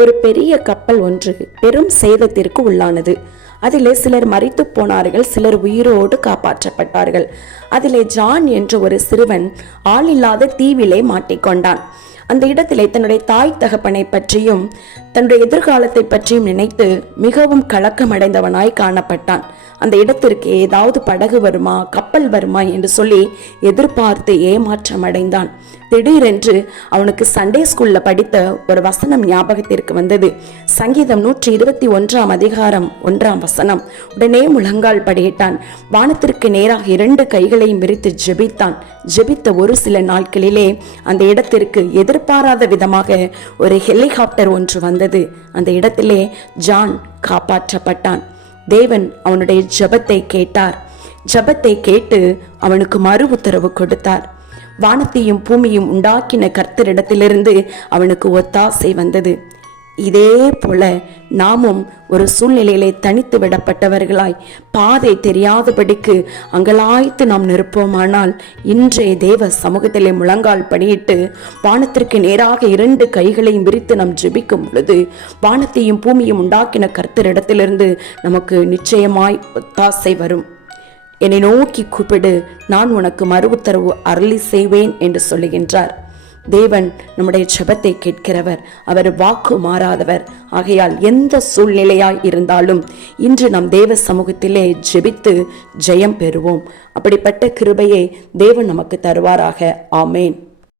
ஒரு பெரிய கப்பல் ஒன்று பெரும் சேதத்திற்கு உள்ளானது. அதிலே சிலர் மரித்து போனார்கள், சிலர் உயிரோடு காப்பாற்றப்பட்டார்கள். அதிலே ஜான் என்ற ஒரு சிறுவன் ஆளில்லாத தீவிலே மாட்டிக்கொண்டான். அந்த இடத்திலே தன்னுடைய தாய் தகப்பனை பற்றியும் தன்னுடைய எதிர்காலத்தை பற்றியும் நினைத்து மிகவும் கலக்கமடைந்தவனாய் காணப்பட்டான். அந்த இடத்திற்கு ஏதாவது படகு வருமா, கப்பல் வருமா என்று சொல்லி எதிர்பார்த்து ஏமாற்றம் அடைந்தான். திடீரென்று அவனுக்கு சண்டே ஸ்கூல்ல படித்த ஒரு வசனம் ஞாபகத்திற்கு வந்தது. சங்கீதம் 121 அதிகாரம் 1 உடனே முழங்கால் படியிட்டான். வானத்திற்கு நேராக 2 கைகளையும் விரித்து ஜெபித்தான். ஜெபித்த ஒரு சில நாட்களிலே அந்த இடத்திற்கு எதிர்பாராத விதமாக ஒரு ஹெலிகாப்டர் ஒன்று வந்தது. அந்த இடத்திலே ஜான் காப்பாற்றப்பட்டான். தேவன் அவனுடைய ஜெபத்தை கேட்டார். ஜெபத்தை கேட்டு அவனுக்கு மறு உத்தரவு கொடுத்தார். வானத்தையும் பூமியும் உண்டாக்கின கர்த்தரிடத்திலிருந்து அவனுக்கு ஒத்தாசை வந்தது. இதே போல நாமும் ஒரு சூழ்நிலையிலே தனித்து விடப்பட்டவர்களாய் பாதை தெரியாதபடிக்கு அங்கலாய்த்து நாம் நிற்போமானால் இன்றைய தேவ சமூகத்திலே முழங்கால் படியிட்டு வானத்திற்கு நேராக 2 கைகளையும் விரித்து நாம் ஜெபிக்கும் பொழுது வானத்தையும் பூமியும் உண்டாக்கின கர்த்தரிடத்திலிருந்து நமக்கு நிச்சயமாய் ஒத்தாசை வரும். என்னை நோக்கி கூப்பிடு, நான் உனக்கு மறு உத்தரவு அருளி செய்வேன் என்று சொல்லுகின்றார். தேவன் நம்முடைய ஜெபத்தை கேட்கிறவர், அவர் வாக்கு மாறாதவர். ஆகையால் எந்த சூழ்நிலையாய் இருந்தாலும் இன்று நாம் தேவ சமூகத்திலே ஜெபித்து ஜெயம் பெறுவோம். அப்படிப்பட்ட கிருபையை தேவன் நமக்கு தருவாராக. ஆமேன்.